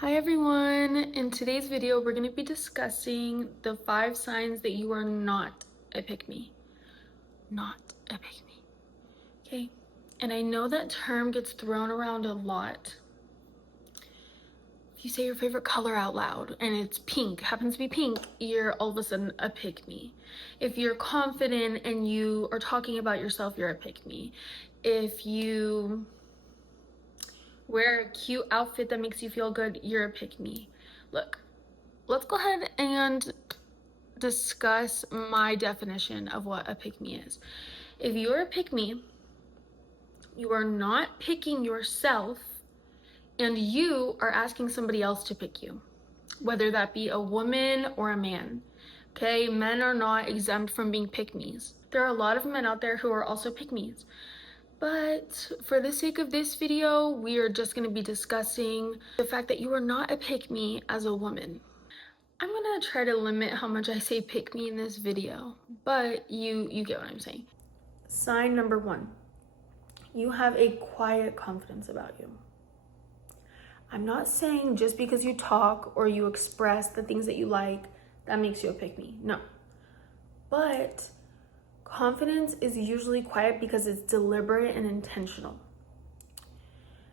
Hi everyone! In today's video, we're going to be discussing the 5 signs that you are not a pick-me. Not a pick-me. Okay? And I know that term gets thrown around a lot. If you say your favorite color out loud and it's pink, happens to be pink, you're all of a sudden a pick-me. If you're confident and you are talking about yourself, you're a pick-me. If you wear a cute outfit that makes you feel good, you're a pick-me. Look, let's go ahead and discuss my definition of what a pick-me is. If you're a pick-me, you are not picking yourself and you are asking somebody else to pick you, whether that be a woman or a man. Okay, men are not exempt from being pick-me's. There are a lot of men out there who are also pick-me's. But for the sake of this video, we are just going to be discussing the fact that you are not a pick-me as a woman. I'm gonna try to limit how much I say pick me in this video, but you get what I'm saying. Sign number 1, you have a quiet confidence about you. I'm not saying just because you talk or you express the things that you like, that makes you a pick me. No. But confidence is usually quiet because it's deliberate and intentional.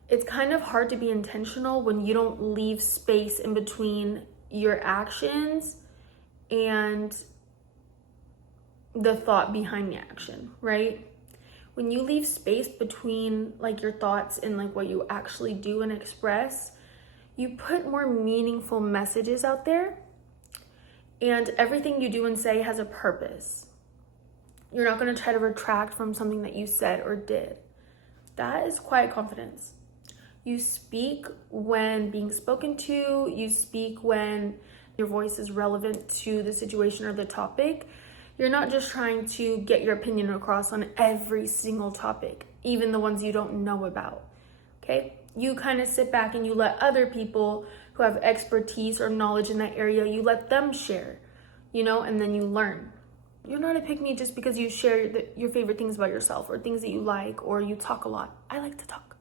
It's kind of hard to be intentional when you don't leave space in between your actions and the thought behind the action, right? When you leave space between like your thoughts and like what you actually do and express, you put more meaningful messages out there, and everything you do and say has a purpose. You're not going to try to retract from something that you said or did. That is quiet confidence. You speak when being spoken to, you speak when your voice is relevant to the situation or the topic. You're not just trying to get your opinion across on every single topic, even the ones you don't know about, okay? You kind of sit back and you let other people who have expertise or knowledge in that area, you let them share, and then you learn. You're not a pick-me just because you share your favorite things about yourself or things that you like, or you talk a lot. I like to talk.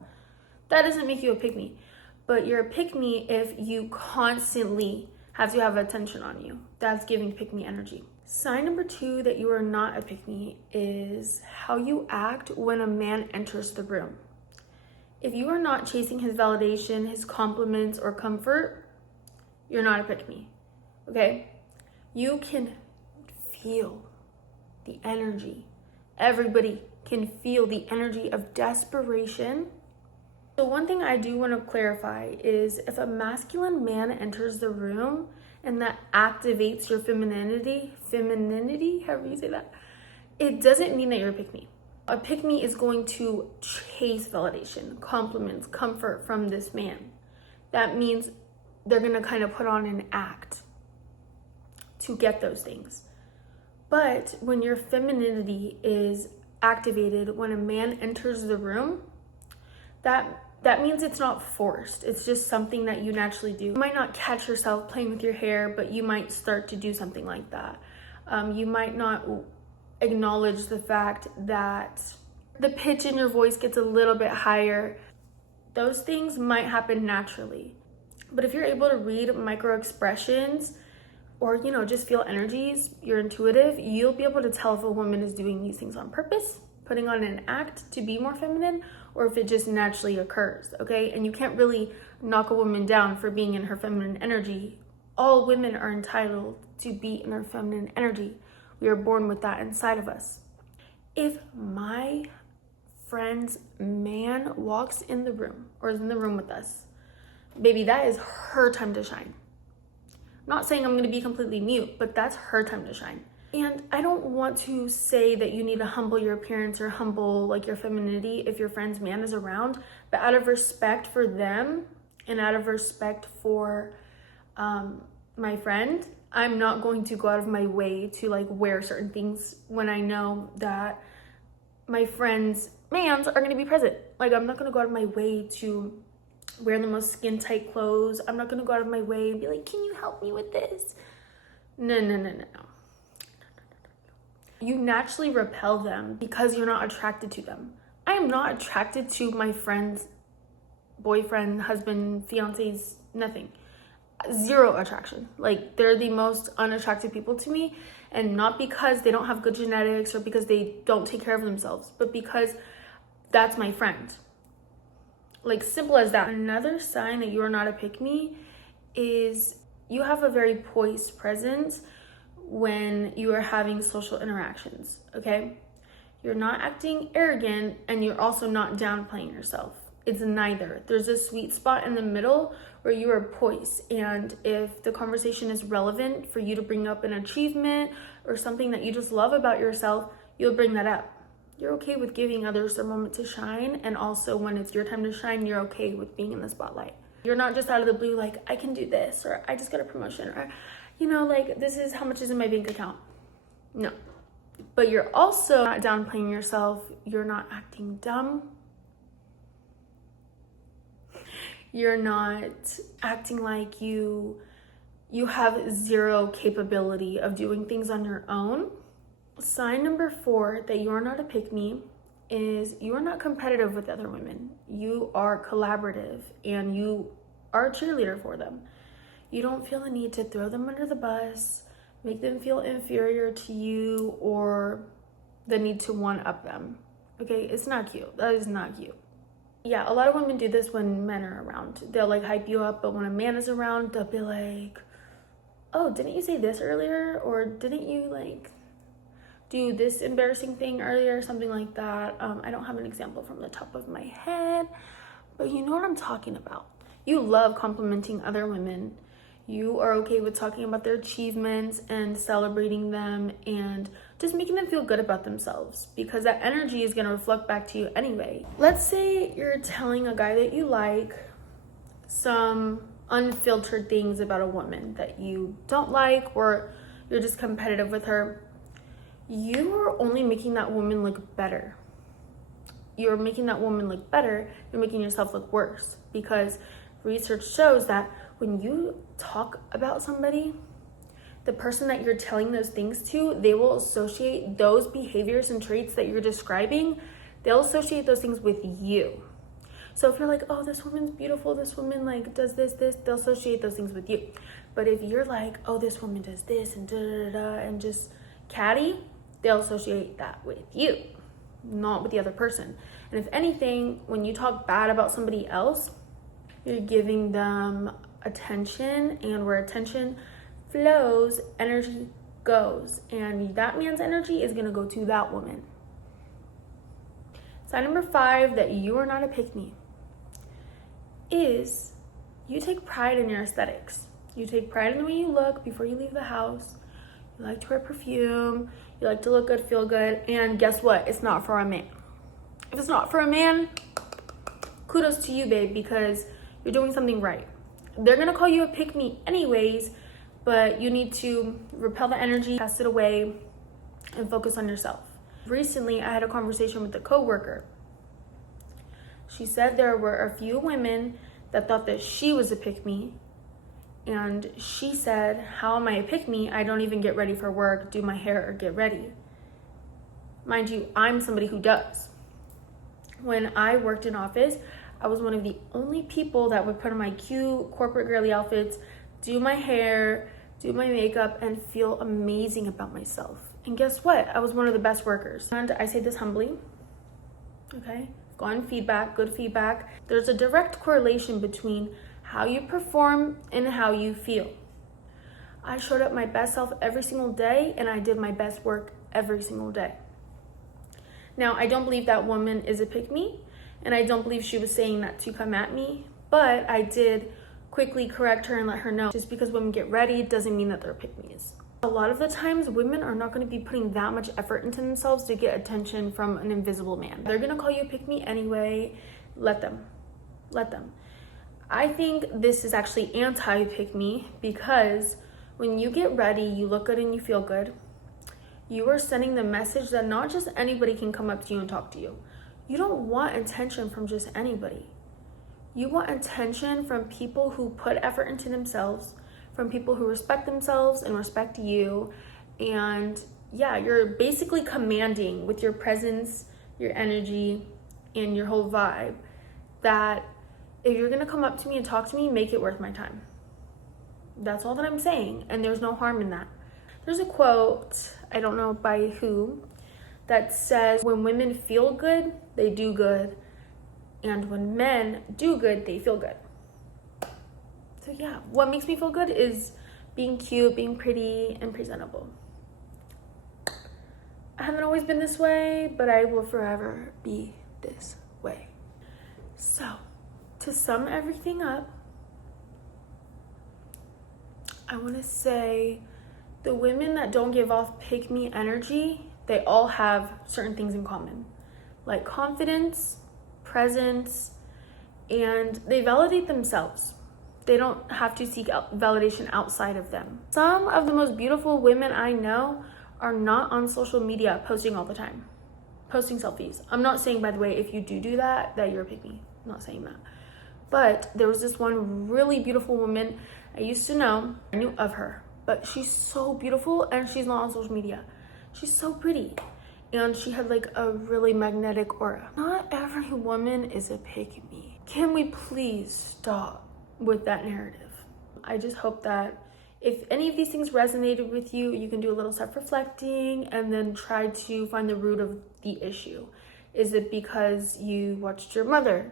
That doesn't make you a pick-me, but you're a pick-me if you constantly have to have attention on you. That's giving pick-me energy. Sign number 2 that you are not a pick-me is how you act when a man enters the room. If you are not chasing his validation, his compliments, or comfort, you're not a pick-me, okay? You can feel the energy. Everybody can feel the energy of desperation. So one thing I do want to clarify is if a masculine man enters the room and that activates your femininity, however you say that, it doesn't mean that you're a pick-me. A pick-me is going to chase validation, compliments, comfort from this man. That means they're going to kind of put on an act to get those things. But when your femininity is activated, when a man enters the room, that means it's not forced. It's just something that you naturally do. You might not catch yourself playing with your hair, but you might start to do something like that. You might not acknowledge the fact that the pitch in your voice gets a little bit higher. Those things might happen naturally. But if you're able to read micro expressions or, just feel energies, you're intuitive, you'll be able to tell if a woman is doing these things on purpose, putting on an act to be more feminine, or if it just naturally occurs, okay? And you can't really knock a woman down for being in her feminine energy. All women are entitled to be in their feminine energy. We are born with that inside of us. If my friend's man walks in the room or is in the room with us, baby, that is her time to shine. I'm not saying I'm gonna be completely mute, but that's her time to shine. And I don't want to say that you need to humble your appearance or humble like your femininity if your friend's man is around, but out of respect for them and out of respect for my friend, I'm not going to go out of my way to like wear certain things when I know that my friend's mans are gonna be present. Like, I'm not gonna go out of my way to wear the most skin tight clothes. I'm not gonna go out of my way and be like, can you help me with this? No. You naturally repel them because you're not attracted to them. I am not attracted to my friend's boyfriend, husband, fiance's Nothing. Zero attraction. Like, they're the most unattractive people to me, and not because they don't have good genetics or because they don't take care of themselves, but because that's my friend. Like, simple as that. Another sign that you are not a pick-me is you have a very poised presence when you are having social interactions, okay? You're not acting arrogant, and you're also not downplaying yourself. It's neither. There's a sweet spot in the middle where you are poised, and if the conversation is relevant for you to bring up an achievement or something that you just love about yourself, you'll bring that up. You're okay with giving others their moment to shine, and also when it's your time to shine, you're okay with being in the spotlight. You're not just out of the blue like, I can do this, or I just got a promotion, or, you know, like, this is how much is in my bank account. No. But you're also not downplaying yourself. You're not acting dumb. You're not acting like you have zero capability of doing things on your own. Sign number 4 that you're not a pick-me is you are not competitive with other women. You are collaborative, and you are a cheerleader for them. You don't feel the need to throw them under the bus, make them feel inferior to you, or the need to one-up them. Okay, it's not cute. That is not cute. Yeah, a lot of women do this when men are around. They'll like hype you up, but when a man is around, they'll be like, oh, didn't you say this earlier? Or didn't you like do this embarrassing thing earlier? Something like that. I don't have an example from the top of my head, but you know what I'm talking about. You love complimenting other women. You are okay with talking about their achievements and celebrating them and just making them feel good about themselves, because that energy is going to reflect back to you anyway. Let's say you're telling a guy that you like some unfiltered things about a woman that you don't like, or you're just competitive with her. You are only making that woman look better. You're making that woman look better. You're making yourself look worse, because research shows that when you talk about somebody, the person that you're telling those things to, they will associate those behaviors and traits that you're describing. They'll associate those things with you. So if you're like, oh, this woman's beautiful, this woman like does this, they'll associate those things with you. But if you're like, oh, this woman does this and and just catty, they'll associate that with you, not with the other person. And if anything, when you talk bad about somebody else, you're giving them attention, and where attention flows, energy goes, and that man's energy is going to go to that woman. Sign number 5 that you are not a pick-me is you take pride in your aesthetics. You take pride in the way you look before you leave the house. You like to wear perfume. You like to look good, feel good, and guess what? It's not for a man. If it's not for a man, kudos to you, babe, because you're doing something right. They're gonna call you a pick-me anyways, but you need to repel the energy, cast it away, and focus on yourself. Recently, I had a conversation with a coworker. She said there were a few women that thought that she was a pick-me, and she said, how am I a pick-me? I don't even get ready for work, do my hair, or get ready. Mind you, I'm somebody who does. When I worked in office, I was one of the only people that would put on my cute corporate girly outfits, do my hair, do my makeup, and feel amazing about myself. And guess what? I was one of the best workers. And I say this humbly, okay? Gotten feedback, good feedback. There's a direct correlation between how you perform and how you feel. I showed up my best self every single day, and I did my best work every single day. Now, I don't believe that woman is a pick-me, and I don't believe she was saying that to come at me, but I did quickly correct her and let her know just because women get ready doesn't mean that they're pick-me's. A lot of the times, women are not going to be putting that much effort into themselves to get attention from an invisible man. They're going to call you a pick-me anyway. Let them. Let them. I think this is actually anti-pick-me, because when you get ready, you look good and you feel good, you are sending the message that not just anybody can come up to you and talk to you. You don't want attention from just anybody. You want attention from people who put effort into themselves, from people who respect themselves and respect you. And yeah, you're basically commanding with your presence, your energy, and your whole vibe that If you're gonna come up to me and talk to me, make it worth my time. That's all that I'm saying, and there's no harm in that. There's a quote, I don't know by who, that says, when women feel good, they do good, and when men do good, they feel good. So yeah, what makes me feel good is being cute, being pretty, and presentable. I haven't always been this way, but I will forever be this way. So, to sum everything up, I want to say the women that don't give off pick-me energy, they all have certain things in common, like confidence, presence, and they validate themselves. They don't have to seek validation outside of them. Some of the most beautiful women I know are not on social media posting all the time, posting selfies. I'm not saying, by the way, if you do that you're a pick-me. I'm not saying that. But there was this one really beautiful woman I used to know. I knew of her, but she's so beautiful and she's not on social media. She's so pretty and she had like a really magnetic aura. Not every woman is a pick-me. Can we please stop with that narrative? I just hope that if any of these things resonated with you, you can do a little self-reflecting and then try to find the root of the issue. Is it because you watched your mother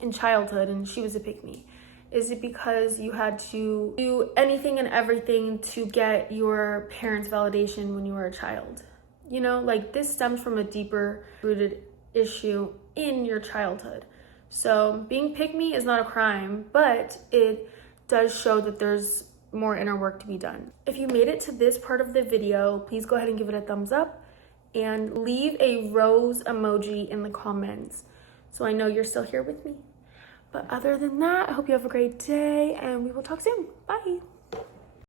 in childhood and she was a pick-me? Is it because you had to do anything and everything to get your parents' validation when you were a child? You know, like this stems from a deeper rooted issue in your childhood. So being pick-me is not a crime, but it does show that there's more inner work to be done. If you made it to this part of the video, please go ahead and give it a thumbs up and leave a rose emoji in the comments so I know you're still here with me. But other than that, I hope you have a great day and we will talk soon. Bye.